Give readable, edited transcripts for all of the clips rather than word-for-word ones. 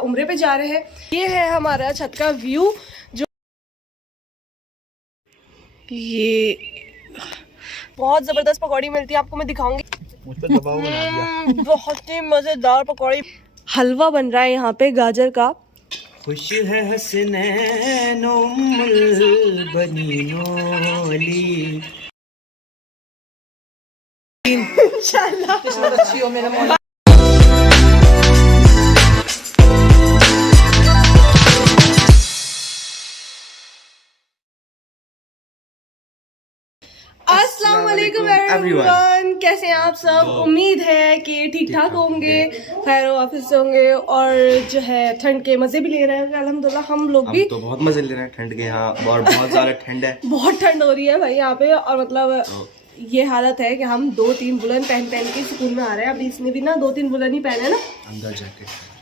माशाल्लाह उम्रे पे जा रहे हैं। ये है हमारा छत का व्यू। जो ये बहुत ज़बरदस्त पकौड़ी मिलती है, आपको मैं दिखाऊंगी। बहुत ही मज़ेदार पकौड़ी। हलवा बन रहा है यहाँ पे गाजर का। खुश है हसनैनो बनीनोली। इंशाल्लाह अच्छी हो मेरा। अस्सलाम वालेकुम एवरीवन, कैसे हैं आप सब? उम्मीद है कि ठीक ठाक होंगे, खैर वाफिस से होंगे और जो है ठंड के मजे भी ले रहे हैं अल्हम्दुलिल्लाह। हम लोग भी तो बहुत मजे ले रहे हैं ठंड के यहाँ, और बहुत ज्यादा ठंड है। बहुत ठंड हो रही है भाई यहाँ पे, और मतलब ये हालत है कि हम 2-3 बुलन पहन के स्कूल में आ रहे हैं। अभी इसने भी ना 2-3 बुलन ही पहने ना,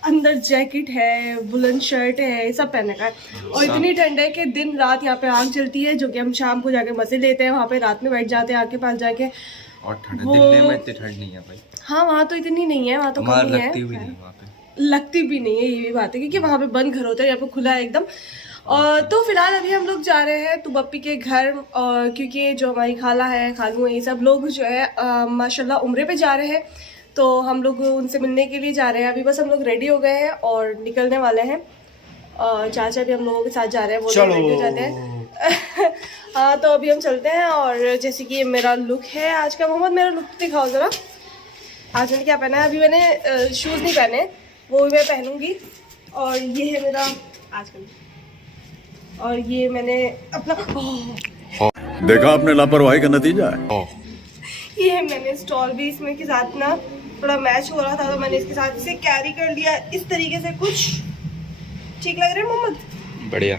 अंदर जैकेट है, बुलन शर्ट है, सब पहने का है। और इतनी ठंड है कि दिन रात यहाँ पे आग जलती है, जो कि हम शाम को जाके मजे लेते हैं। वहाँ पे रात में बैठ जाते हैं आग के पास जाके। और ठंड दिल्ली में इतनी ठंड नहीं है भाई। हाँ वहाँ तो इतनी नहीं है, वहाँ तो कम ही है, लगती भी नहीं है, ये भी बात है, क्योंकि वहाँ पे बंद घर होता है, यहाँ पे खुला है एकदम। और तो फिलहाल अभी हम लोग जा रहे हैं तुबप्पी के घर, और क्योंकि जो हमारी खाला है, खालू है, ये सब लोग जो है माशाल्लाह उम्रे पे जा रहे हैं, तो हम लोग उनसे मिलने के लिए जा रहे हैं। अभी बस हम लोग रेडी हो गए हैं और निकलने वाले हैं। चाचा भी हम लोगों के साथ जा रहे हैं, वो लोग रेडी हो जाते हैं। हाँ तो अभी हम चलते हैं। और जैसे कि मेरा लुक है आज का, मोहम्मद मेरा लुक दिखाओ ज़रा। आज मैंने क्या पहना है? अभी मैंने शूज़ नहीं पहने, वो भी मैं पहनूँगी। और ये है मेरा आज का, और ये मैंने अपना देखा आपने लापरवाही का नतीजा है। ये मैंने स्टॉल भी इसमें के साथ ना थोड़ा मैच हो रहा था, तो मैंने इसके साथ इसे कैरी कर लिया इस तरीके से। कुछ ठीक लग रहा है मोहम्मद? बढ़िया,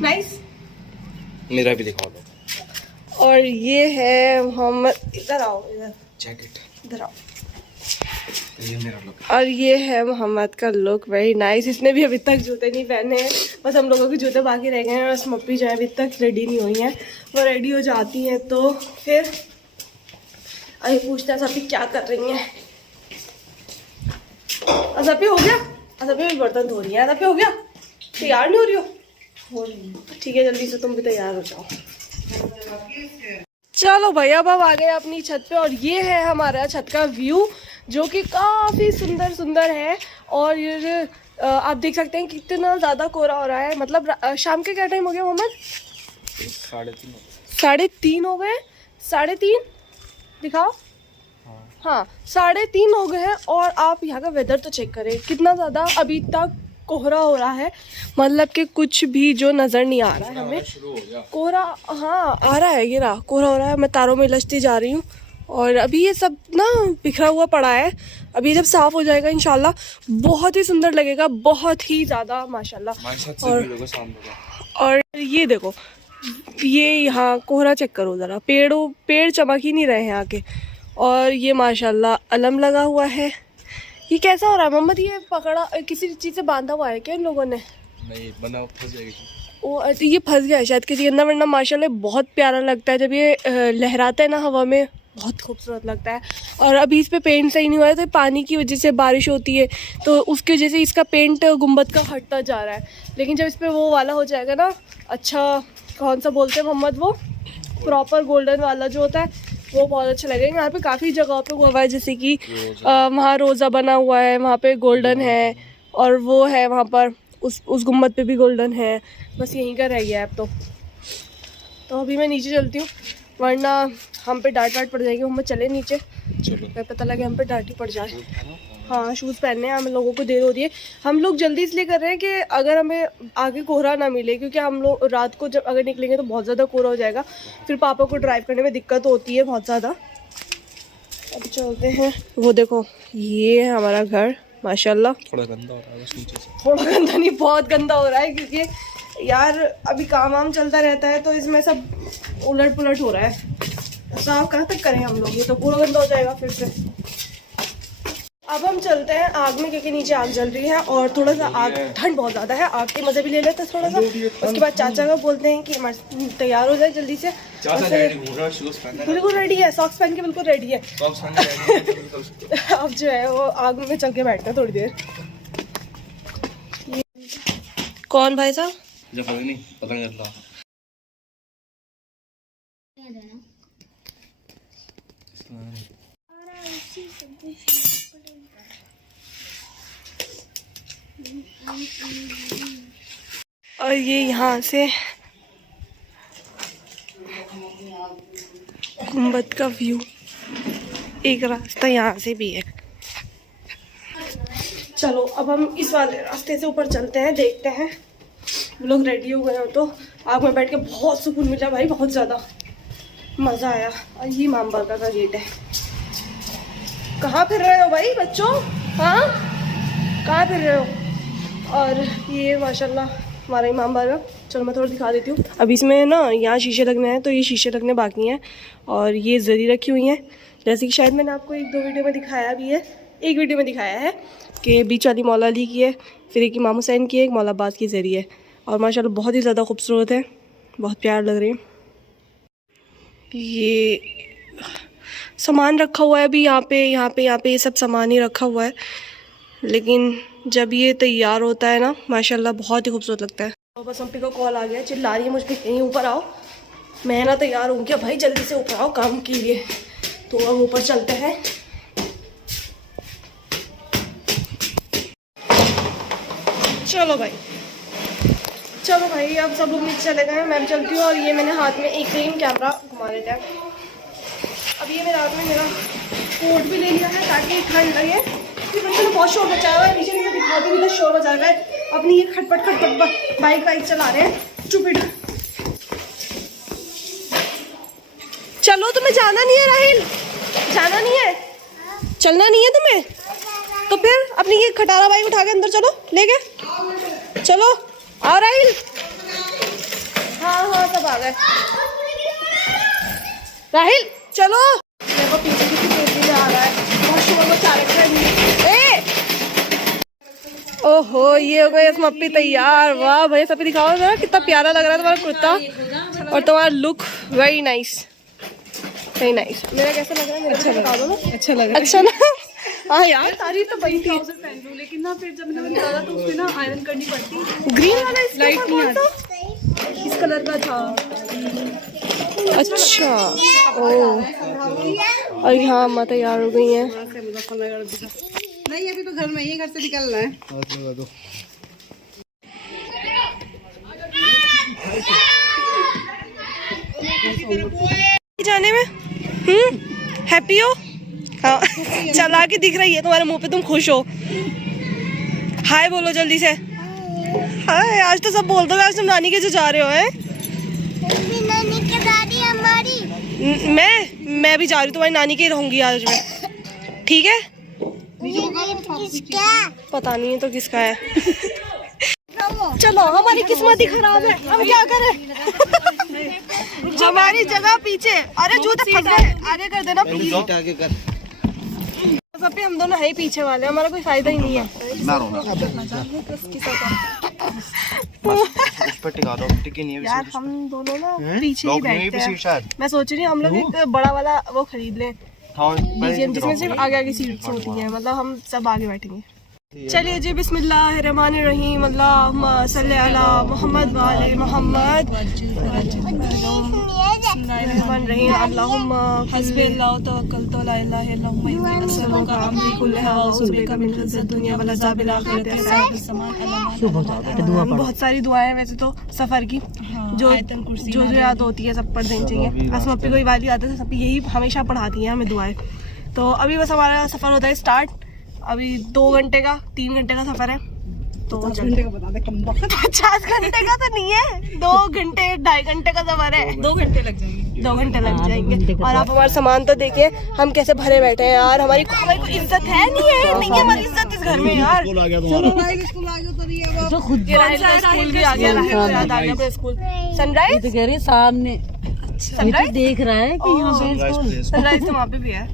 नाइस। मेरा भी दिखा दो। और ये है मोहम्मद, इधर आओ, इधर जैकेट, इधर आओ। ये मेरा लुक। और ये है मोहम्मद का लुक, वेरी नाइस। इसने भी अभी तक जूते नहीं पहने हैं, बस हम लोगों के जूते बाकी रह गए हैं। बस मप्पी जो है अभी तक रेडी नहीं हुई हैं, वो रेडी हो जाती हैं तो फिर अभी पूछते हैं सभी क्या कर रही हैं। असफी हो गया? असफी भी बर्तन धो रही है। असफी हो गया? तैयार नहीं हो रही हो? ठीक है, जल्दी से तुम भी तैयार हो जाओ। चलो भाई, अब हम आ गए अपनी छत पे, और ये है हमारा छत का व्यू, जो कि काफ़ी सुंदर है। और ये आप देख सकते हैं कितना ज़्यादा कोहरा हो रहा है। मतलब शाम के क्या टाइम हो गया मोहम्मद? 3:30 हो गए। 3:30 दिखाओ। हाँ 3:30 हो गए हैं। और आप यहाँ का वेदर तो चेक करें, कितना ज़्यादा अभी तक कोहरा हो रहा है, मतलब कि कुछ भी जो नज़र नहीं आ रहा है हमें। कोहरा हाँ आ रहा है, ये रहा कोहरा हो रहा है। मैं तारों में उलझती जा रही हूँ, और अभी ये सब ना बिखरा हुआ पड़ा है। अभी जब साफ़ हो जाएगा इंशाल्लाह बहुत ही सुंदर लगेगा, बहुत ही ज़्यादा माशाल्लाह। और ये देखो, ये यहाँ कोहरा चेक करो ज़रा, पेड़ चमक ही नहीं रहे हैं आके। और ये माशाल्लाह अलम लगा हुआ है। ये कैसा हो रहा है मोहम्मद? ये पकड़ा किसी चीज़ से बांधा हुआ है क्या इन लोगों ने? नहीं, बना फंस जाएगी। ओ ये फंस गया है शायद किसी के अंदर, वरना माशाल्लाह बहुत प्यारा लगता है जब ये लहराता है ना हवा में, बहुत खूबसूरत लगता है। और अभी इस पे पेंट सही नहीं हुआ है, तो पानी की वजह से बारिश होती है, तो उसकी वजह से इसका पेंट गुंबद का हटता जा रहा है। लेकिन जब इस पर वो वाला हो जाएगा ना, अच्छा कौन सा बोलते हैं मोहम्मद, वो प्रॉपर गोल्डन वाला जो होता है, वो बहुत अच्छा लगेगा। यहाँ पे काफ़ी जगहों पे हुआ है, जैसे कि वहाँ रोज़ा बना हुआ है, वहाँ पे गोल्डन है, और वो है वहाँ पर उस गुम्बद पे भी गोल्डन है। बस यहीं का रह गया है अब तो अभी मैं नीचे चलती हूँ, वरना हम पे डांट पड़ जाएगी। हम चले नीचे, चलो पता लगे हम पे डांट ही पड़ जाए। हाँ शूज़ पहनने हैं, हम लोगों को देर हो रही है। हम लोग जल्दी इसलिए कर रहे हैं कि अगर हमें आगे कोहरा ना मिले, क्योंकि हम लोग रात को जब अगर निकलेंगे तो बहुत ज़्यादा कोहरा हो जाएगा, फिर पापा को ड्राइव करने में दिक्कत होती है बहुत ज़्यादा। अब चलते हैं। वो देखो ये है हमारा घर माशाल्लाह। थोड़ा गंदा हो रहा है बस नीचे से, थोड़ा गंदा नहीं बहुत गंदा हो रहा है, क्योंकि यार अभी काम वाम चलता रहता है, तो इसमें सब उलट पुलट हो रहा है। साफ कहाँ तक करें हम लोग, ये तो पूरा गंदा हो जाएगा फिर से। अब हम चलते हैं आग में, क्योंकि नीचे आग जल रही है और थोड़ा सा आग ठंड बहुत ज़्यादा है, आग के मज़े भी ले लेते हैं थोड़ा सा। उसके बाद चाचा का बोलते हैं कि हमारे तैयार हो जाए जल्दी से। बिल्कुल रेडी है, सॉक्स पहन के बिल्कुल रेडी है। अब जो है वो आग में चल के बैठते हैं थोड़ी देर। कौन भाई साहब? जब पता नहीं पता नहीं चल रहा। और ये यहाँ से गुम्बद का व्यू, एक रास्ता यहाँ से भी है। चलो अब हम इस वाले रास्ते से ऊपर चलते हैं, देखते हैं। लोग रेडी हो गए हो तो आग में बैठ के बहुत सुकून मिला भाई, बहुत ज़्यादा मज़ा आया। और ये इमाम बागा का गेट है। कहाँ फिर रहे हो भाई बच्चों? हाँ कहाँ फिर रहे हो? और ये माशाल्लाह हमारा इमाम बागा। चलो मैं थोड़ा दिखा देती हूँ। अब इसमें ना यहाँ शीशे लगने हैं, तो ये शीशे लगने बाकी हैं। और ये जरी रखी हुई हैं, जैसे कि शायद मैंने आपको 1-2 वीडियो में दिखाया भी है। एक वीडियो में दिखाया है कि बीच वाली मौला अली की है, फिर एक इमाम हुसैन की है, एक मौला अब्बास की जरी है। और माशाल्लाह बहुत ही ज़्यादा खूबसूरत है, बहुत प्यार लग रही है। ये सामान रखा हुआ है अभी यहाँ पे ये सब सामान ही रखा हुआ है। लेकिन जब ये तैयार होता है ना माशाल्लाह बहुत ही खूबसूरत लगता है। तो बस मम्मी का कॉल आ गया, चिल्ला रही है मुझ पर कहीं ऊपर आओ। मैं ना तैयार हूँ क्या भाई, जल्दी से ऊपर आओ काम के लिए। तो अब ऊपर चलते हैं। चलो भाई अब सब लोग नीचे चले गए हैं, मैं भी चलती हूँ। और ये मैंने हाथ में एक सेम कैमरा घुमा लेते हैं। अब ये मेरे हाथ में मेरा कोट भी ले लिया है ताकि ठंड लगे। फिर बच्चों ने बहुत शोर मचाया हुआ है, नीचे मैं दिखाती भी तो शोर मचा रहा है। अपनी ये खटपट बाइक चला रहे हैं स्टूपिड। चलो तुम्हें जाना नहीं है राहिल, जाना नहीं है, चलना नहीं है तुम्हें? तो फिर अपनी ये खटारा बाइक उठा के अंदर चलो, लेके चलो। आओ राहिल। हाँ सब आ गए। राहिल चलो। मेरे को पीछे की तेजी में आ रहा है, बहुत शोर मचा रखा है। ओहो ये हो गए मप्पी तैयार। वाह भाई सभी दिखाओ जरा कितना प्यारा लग रहा है तुम्हारा कुर्ता और तुम्हारा look. Very nice, very nice. मेरा कैसा लग रहा है? अच्छा लगा दो ना, अच्छा लगा। अच्छा ना? हाँ यार तारीफ तो बड़ी थी। लेकिन ना फिर जब मैंने निकाला तो उसमें ना आयरन करनी पड़ती। ग्रीन वाला लाइट नहीं आती, किस कलर का था? अच्छा ओ। और यहाँ अम्मा तैयार हो गई हैं। नहीं अभी तो घर में ही, घर से निकलना है। जाने में हैप्पी हो? हाँ चला के दिख रही है तुम्हारे मुंह पे, तुम खुश हो। हाय बोलो जल्दी से। हाय आज तो सब बोल दो, आज तुम नानी के जो जा रहे हो है। नानी के दादी हमारी। मैं भी जा रही हूँ, तुम्हारी नानी के ही रहूंगी आज मैं, ठीक है? किसका? पता नहीं है तो किसका है। चलो हमारी किस्मत ही खराब है, हम क्या करें। हमारी जगह पीछे। अरे जूते फंस गए, आगे कर देना प्लीज। आगे कर। सब पे हम दोनों है ही पीछे वाले, हमारा कोई फायदा ही नहीं है। उस पर टिका दो, टिकी नहीं है यार हम दोनों ना पीछे ही बैठते हैं। शायद मैं सोच रही हूँ हम लोग एक बड़ा वाला वो खरीद लें, जिसमें सिर्फ आगे आगे सीट्स होती हैं, मतलब हम सब आगे बैठेंगे। चलिए जी बिस्मिल्लाहिर्रहमानिर्रहीम, अल्लाहुम्मा सल्ली अला मुहम्मद व आले मुहम्मद। बिस्मिल्लाहिर्रहमानिर्रहीम, अल्लाहुम्मा हस्बिल्लाहु तवक्कलतु अला इलाहा इल्लल्लाहु अस्सलामुका अमरी कुल्लिहा व उसबिका मिन खिज़्यि दुनिया व अज़ाबिल आखिरति। बहुत सारी दुआएं वैसे तो सफर की, जो याद होती है सब पढ़ देनी चाहिए। बस मप्पी कोई वाली आदत है, सब यही हमेशा पढ़ाती हैं हमें दुआएं। तो अभी बस हमारा सफर होता है स्टार्ट। अभी 2 घंटे का 3 घंटे का सफर है। तो 50 घंटे का बता दे, कम वक्त। 50 घंटे का तो नहीं है, 2 घंटे 2.5 घंटे का सफर है। 2 घंटे लग जाएंगे। 2 घंटे लग जाएंगे। और आप हमारा सामान तो देखिए हम कैसे भरे बैठे हैं यार। हमारी को इज्जत है नहीं है हमारी इज्जत इस घर में यार। स्कूल आ गया तो ये अब ये राहिल का स्कूल भी आ गया, राहिल को याद आ गया अपना स्कूल। सनराइज तो कह रही सामने सनराइज देख रहा है कि यहाँ पे सनराइज तो वहाँ पे भी है।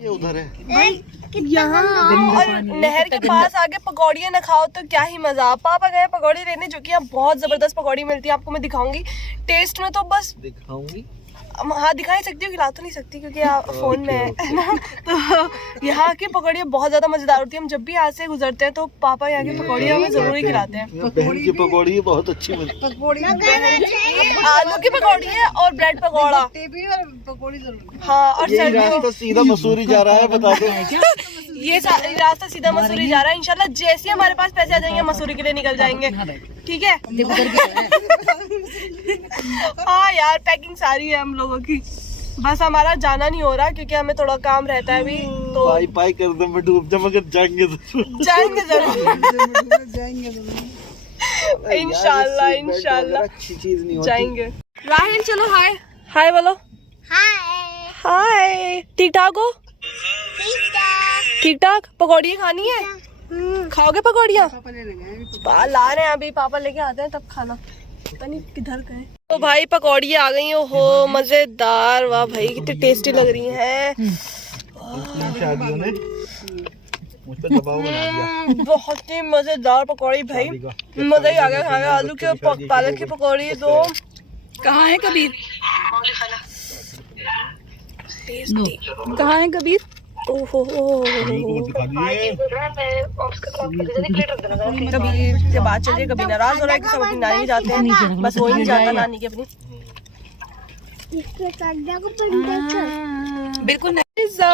ये उधर है यहाँ और नहर के पास आगे पकौड़ियाँ न खाओ तो क्या ही मजा। पापा गए पकौड़ी लेने, जो कि यहाँ बहुत जबरदस्त पकौड़ी मिलती है, आपको मैं दिखाऊंगी। टेस्ट में तो बस दिखाऊंगी। हाँ दिखा नहीं सकती हूँ, खिला तो नहीं सकती क्योंकि आप फोन में है ना। तो यहाँ की पकौड़ियाँ बहुत ज्यादा मजेदार होती है। हम जब भी यहाँ से गुजरते हैं तो पापा यहाँ की पकौड़ियाँ हमें जरूर ही खिलाते हैं। बहन की पकौड़ी बहुत अच्छी बनती आलू की पकौड़ी है और ब्रेड पकौड़ा। हाँ और है। रास्ता सीधा मसूरी जा रहा है, बता दो। ये रास्ता सीधा मसूरी जा रहा है। इंशाल्लाह जैसे ही हमारे पास पैसे आ जाएंगे मसूरी के लिए निकल जाएंगे, ठीक है। हाँ यार पैकिंग सारी है हम लोगों की, बस हमारा जाना नहीं हो रहा क्योंकि हमें थोड़ा काम रहता है अभी। तो पाई पाई कर दम में डूब जा, मगर जाएंगे जरूर। इंशाल्लाह अच्छी चीज नहीं होती। जाएंगे। राहिल चलो हाय हाय बोलो। हाय हाय ठीक ठाक हो? ठीक ठाक। पकौड़ियाँ खानी है? खाओगे पकौड़ियाँ? ला रहे हैं अभी, पापा लेके आते हैं तब खाना। पता नहीं किधर गए। तो भाई पकौड़ियाँ आ गई। हो मजेदार, वाह भाई कितनी टेस्टी लग रही हैं। शादियों ने मुझ पे दबाव बना दिया। बहुत ही मजेदार पकौड़ी भाई, मजा ही आ गया खाने। आलू के पालक की पकौड़ी तो कहाँ है कबीर? कहाँ है कबीर? ओहो कभी से बात चल रही है, कभी नाराज हो रहा है कि सब अपनी नानी जाते हैं, बस वो ही नहीं जाता नानी के अपनी। बिल्कुल पिज्जा।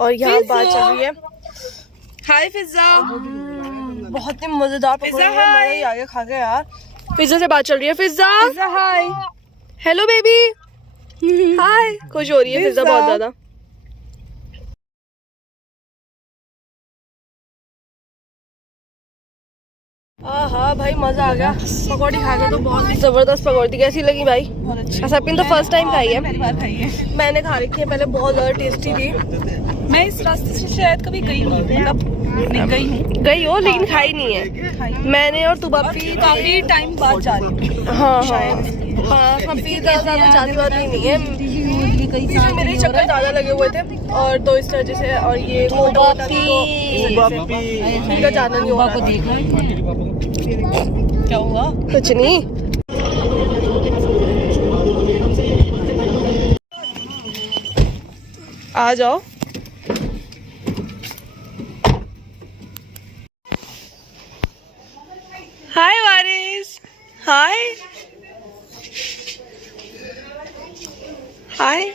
और यहाँ बात चल रही है। हाय पिज्जा, बहुत ही मजेदार पिज्जा है। आगे खा के यार, पिज्जा से बात चल रही है। पिज्जा हाय, हेलो बेबी हाय। खुश हो रही है पिज्जा बहुत ज्यादा। हाँ भाई मजा आ गया। पकौड़ी खा के तो बहुत ही जबरदस्त पकौड़ी। कैसी लगी भाई? बहुत अच्छी। सपिन तो फर्स्ट टाइम खाई है। पहली बार खाई है मैंने खा रखी है पहले, बहुत ज्यादा टेस्टी थी। मैं इस रास्ते से शायद कभी गई हूँ, मतलब नहीं गई हूँ। गई हो लेकिन खाई नहीं है। मैंने और तू बापी काफी टाइम बाद जा रही हूँ। हाँ हाँ हम भी ज्यादा जाती वाती नहीं है। पीछे मेरे चक्कर ज्यादा लगे हुए थे और तो इस वजह से, और ये इनका जाना नहीं हो रहा था। क्या हुआ? कुछ नहीं। आ जाओ। हाय वारिस, हाय हाय।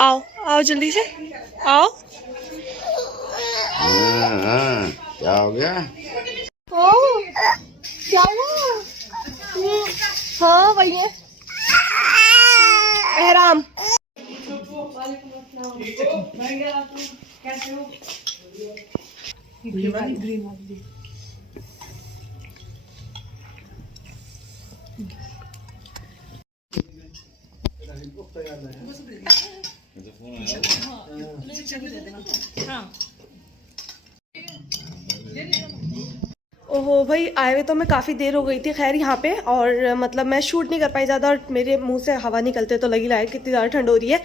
आओ आओ जल्दी से आओ। क्या हो गया? क्या हुआ? हाँ भैया एहराम। ओहो भाई आए हुए तो मैं काफ़ी देर हो गई थी खैर यहाँ पे, और मतलब मैं शूट नहीं कर पाई ज़्यादा, और मेरे मुंह से हवा निकलते तो लगी लाए कितनी ज़्यादा ठंड हो रही है।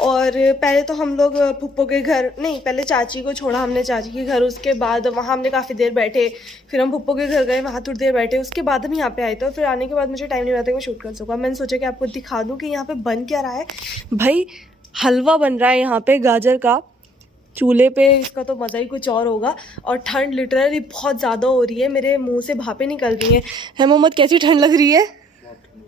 और पहले तो हम लोग फुप्पो के घर नहीं, पहले चाची को छोड़ा हमने चाची के घर, उसके बाद वहाँ हमने काफ़ी देर बैठे, फिर हम फुप्पो के घर गए, वहाँ थोड़ी देर बैठे, उसके बाद हम यहाँ पे आए। तो फिर आने के बाद मुझे टाइम नहीं रहता कि मैं शूट कर सकूँ। मैंने सोचा कि आपको दिखा दूँ कि यहाँ पे बन क्या रहा है। भाई हलवा बन रहा है यहाँ पे गाजर का, चूल्हे पे। इसका तो मज़ा ही कुछ और होगा। और ठंड लिटरली बहुत ज़्यादा हो रही है, मेरे मुंह से भापें निकल रही हैं। है मोहम्मद कैसी ठंड लग रही है?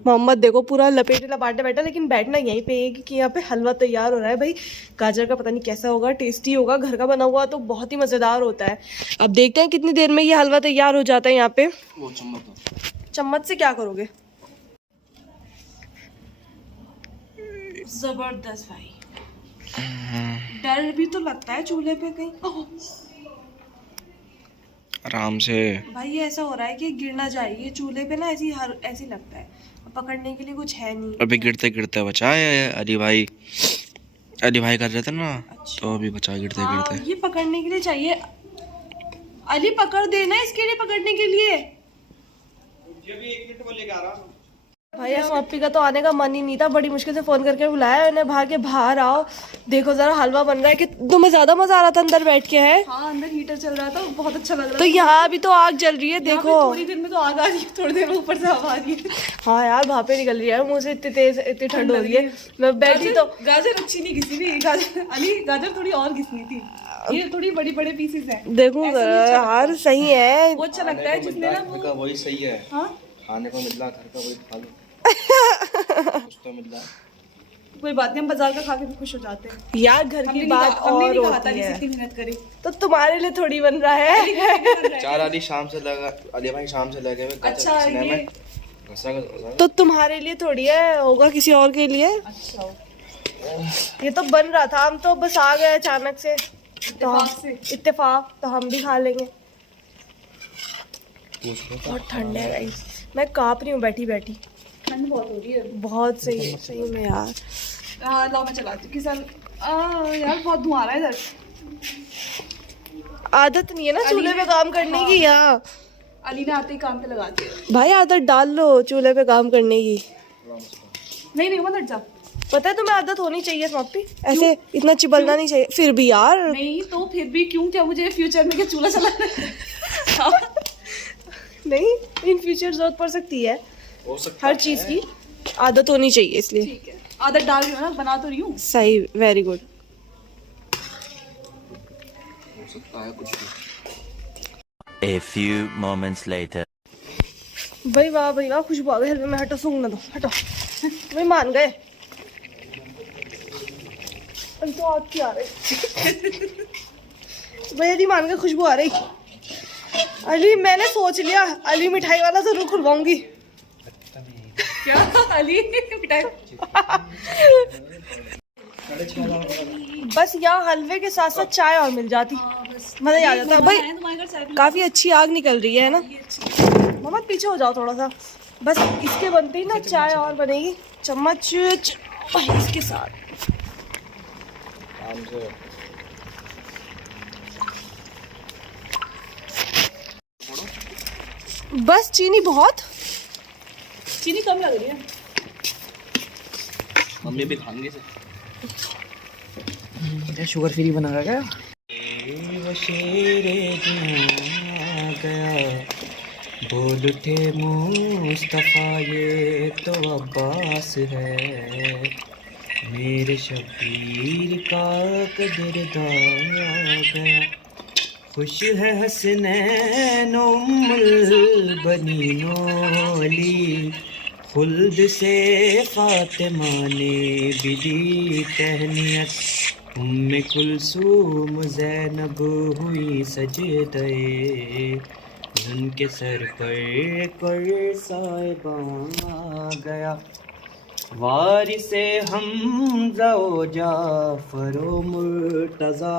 मोहम्मद देखो पूरा लपेटे लपाटे बैठा, लेकिन बैठना यहीं पे है क्योंकि यहाँ पे हलवा तैयार हो रहा है। भाई गाजर का पता नहीं कैसा होगा, टेस्टी होगा, घर का बना हुआ तो बहुत ही मज़ेदार होता है। अब देखते हैं कितनी देर में ये हलवा तैयार हो जाता है यहाँ पे। चम्मच से क्या करोगे? जबरदस्त भाई। डर भी तो लगता है चूल्हे पे कहीं। आराम से भाई ये ऐसा हो रहा है कि गिर ना जाए ये चूल्हे पे ना, ऐसी लगता है। पकड़ने के लिए कुछ है नहीं। अभी गिरते गिरते बचा है अली भाई कर रहे थे ना। अच्छा। तो अभी बचा गिरते गिरते। ये पकड़ने के लिए चाहिए। अली पकड़ देना इसके लिए, पकड़ने के लिए। भाई हम अप्पी का तो आने का मन ही नहीं था, बड़ी मुश्किल से फोन करके बुलाया उन्हें, भाग के बाहर आओ देखो जरा हलवा बन रहा है। कि तुम्हें ज्यादा मजा आ रहा था अंदर बैठ के? है हाँ, अंदर हीटर चल रहा था, बहुत अच्छा लग रहा तो यहाँ भी तो आग जल रही है था। देखो। थोड़ी देर में तो आग आ रही है, थोड़ी देर में ऊपर से हवा आ रही है। हाँ यार भापे निकल रही है मुंह से, इतनी तेज इतनी ठंड हो रही है। मैं बैठी तो गाजर अच्छी नहीं घिसी थी, गाजर अली गाजर थोड़ी और घिसनी थी, ये थोड़ी बड़ी बड़े पीसेस हैं। देखूं यार सही है। वो अच्छा लगता है जिसमें ना वो वही सही है। हाँ खाने को मिल रहा घर का वही खा लो। कुछ तो मिल रहा है। कोई बात नहीं, हम बाजार का खा के भी खुश हो जाते हैं। यार घर की बात और होती है, इतनी मेहनत करी तो तुम्हारे लिए थोड़ी बन रहा है। चार अली शाम से लगा, अली भाई शाम से लगे हुए अच्छा ये तो तुम्हारे लिए थोड़ी है, होगा किसी और के लिए। अच्छा ये तो बन रहा था, हम तो बस आ गए अचानक से, तो इत्तेफाक तो हम भी खा लेंगे। बहुत ठंड है गाइस, मैं कांप रही हूँ बैठी बैठी, ठंड बहुत हो रही है। बहुत सही सही में यार। हाँ लाओ मैं चलाती हूँ किसान। यार बहुत धुआं आ रहा है इधर। आदत नहीं है ना चूल्हे पे काम करने की यहाँ। अली ने आते ही काम पे लगा दिया। भाई आदत डाल लो चूल्हे पे काम करने की। नहीं मत हट जा। पता है तुम्हें आदत होनी चाहिए समाप्ति, ऐसे इतना चिपलना नहीं चाहिए। फिर भी यार नहीं तो फिर भी क्यों, क्या मुझे फ्यूचर में क्या चूल्हा चलाना है? नहीं, इन फ्यूचर जरूरत पड़ सकती है, हो सकता हर चीज की आदत होनी चाहिए इसलिए। ठीक है, आदत डाल रही हूँ ना, बना तो रही हूँ। सही, वेरी गुड। हो सकता है कुछ भी। A few moments later. भाई वाह खुशबू आ गई हलवे में। हटो सूंघ ना दो, हटो। भाई मान गए। अभी तो आग की आ रही। भैया जी मान गए, खुशबू आ रही। अली मैंने सोच लिया, अली मिठाई वाला जरूर खुलवाऊंगी। क्या अली मिठाई? बस यहाँ हलवे के साथ साथ चाय और मिल जाती, मजा ही आ जाता। भाई काफी अच्छी आग निकल रही है ना। मम्मा पीछे हो जाओ थोड़ा सा, बस इसके बनते ही ना चाय और बनेगी। चम्मच इसके साथ। बस चीनी बहुत, चीनी कम लग रही है। मम्मी भी खाएंगे से। क्या शुगर फ्री बना रहा क्या? वो शेरे गया बोल उठे मुस्तफा ये तो अब्बास है, मेरे शबीर का कदरदान गया। खुश है हसनैन उम्मुल बनीनो अली, खुल्द से फातिमा ने भी दी तहनियत। उम्मे कुलसूम ज़ैनब हुई सजदे, उनके सर पर कर साहिबा गया। वारिसे हमज़ा ओ जाफ़र ओ मुर्तज़ा,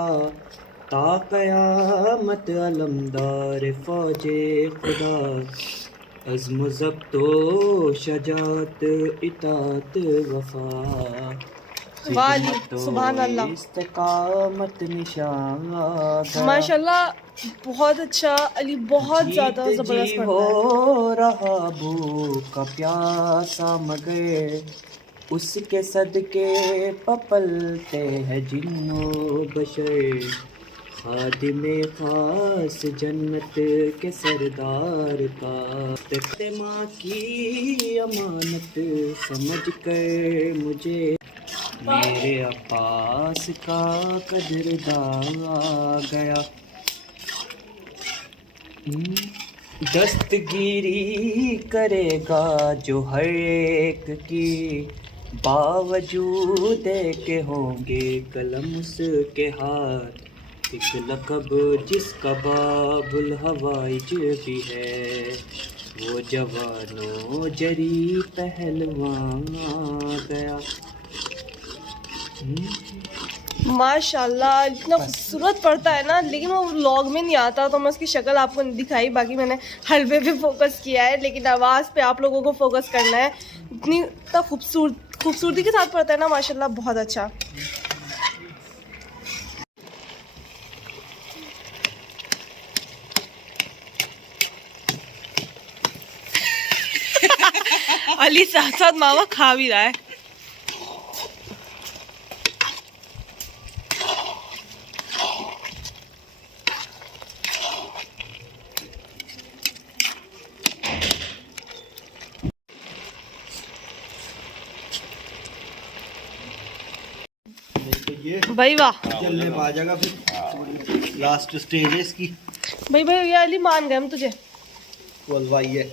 ता क़यामत अलमदार फ़ौजे खुदा। अज़्म ज़ब्तो शजात इतात वफ़ा, सुभान अल्लाह, इस्तिक़ामत निशान गया। माशाल्लाह बहुत अच्छा। अली बहुत ज्यादा जबरदस्त पढ़ता है। हो रहा भूखा प्यासा मगर, उसके सदके पपलते हैं जिन्नो बशर। खादिमे खास जन्नत के सरदार का, तख्ते माँ की अमानत समझ कर मुझे मेरे अब्बास का कदरदान आ गया। दस्तगीरी करेगा जो हर एक की, बावजूद के होंगे कलम उसके हाथ। एक लक़ब जिसका बाबुल हवाइज भी है, वो जवानों जरी पहलवान आ गया। माशाल्लाह इतना खूबसूरत पढ़ता है ना, लेकिन वो व्लॉग में नहीं आता तो मैं उसकी शक्ल आपको नहीं दिखाई। बाकी मैंने हलवे पे फोकस किया है, लेकिन आवाज़ पे आप लोगों को फोकस करना है। इतनी खूबसूरती के साथ पढ़ता है ना माशाल्लाह, बहुत अच्छा। अली साथ साथ मामा खा भी रहा है। भाई वाह, चलने पा जाएगा फिर लास्ट स्टेज है इसकी। भाई भाई ये अली मान गए हम तुझे। खुलवाई है।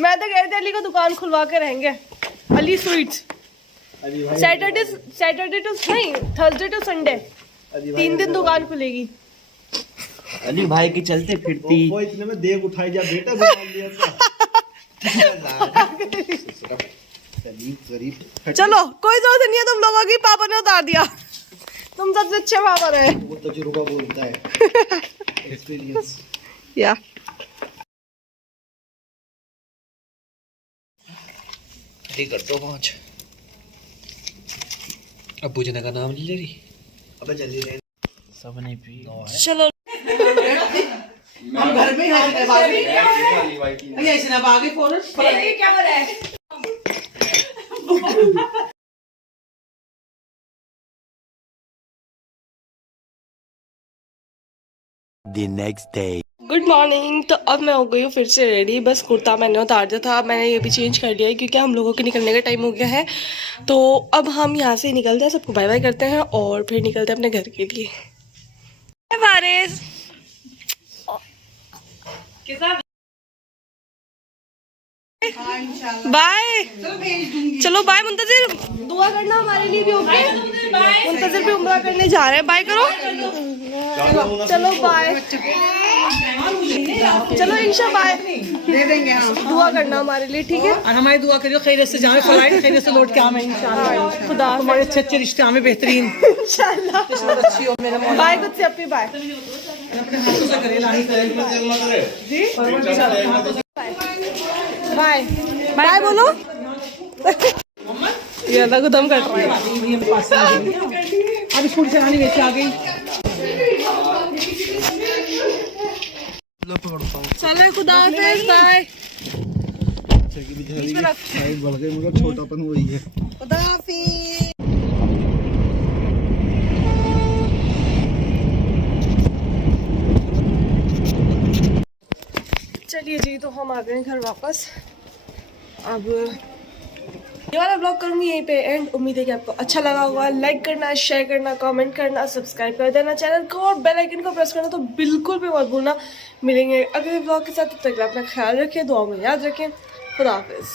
मैं तो कह रही थी अली को दुकान खुलवा के रहेंगे। अली स्वीट्स सैटरडे टू नहीं, थर्सडे टू संडे 3 दिन दुकान खुलेगी। अली भाई की चलते फिरती। वो इतने में देव उठाई जा बेटा, दुकान लिया था। चलो कोई जरूरत नहीं है तुम लोगों की, पापा ने उतार दिया। तुम सबसे अच्छे पापा रहे। वो तजुर्बा बोलता है, एक्सपीरियंस। या कर दो 5। अबू जी का नाम ले रही। अबे जल्दी ले। सब नहीं पी। चलो हम घर में ही आगे ऐसे ना आगे फौरन क्या हो रहा है। The next day. Good morning. तो अब मैं हो गई हूँ फिर से रेडी। बस कुर्ता मैंने उतार दिया था, मैंने ये भी चेंज कर दिया है क्योंकि हम लोगों के निकलने का टाइम हो गया है। तो अब हम यहाँ से निकलते हैं, सबको बाय बाय करते हैं और फिर निकलते हैं अपने घर के लिए। बारिश बाय। चलो बाय मुंतजिर, दुआ करना हमारे लिए भी। ओके मुंतजिर भी उम्रा करने जा रहे हैं, बाय करो। चलो बाय। चलो इंशा बाय। दे देंगे हम। दुआ करना हमारे लिए, ठीक है। और हमारी दुआ करियो खैरियत से जाए, फ्लाइट खैरियत से लौट के आवे इंशाल्लाह। खुदा हमारे अच्छे अच्छे रिश्ते हमें बेहतरीन इंशाल्लाह। अच्छी हो मेरे मौला। बाय कुछ से अपनी बाय। अपने हाथों से करे लाही करे जी। बाय बाय बोलो। ये अलग दम कर रहा है। अभी स्कूल से आनी वैसे आ गई। चलो खुदा हाफिज, बाय। बढ़ गई मगर छोटापन वही है। खुदा हाफिज। चलिए जी, तो हम आ गए घर वापस। अब ये वाला ब्लॉग करूँगी यहीं पे एंड। उम्मीद है कि आपको अच्छा लगा होगा। लाइक करना, शेयर करना, कमेंट करना, सब्सक्राइब कर देना चैनल को और बेल आइकन को प्रेस करना तो बिल्कुल भी मत भूलना। मिलेंगे अगले ब्लॉग के साथ, तब तक अपना ख्याल रखें, दुआ में याद रखें। खुदा हाफिज।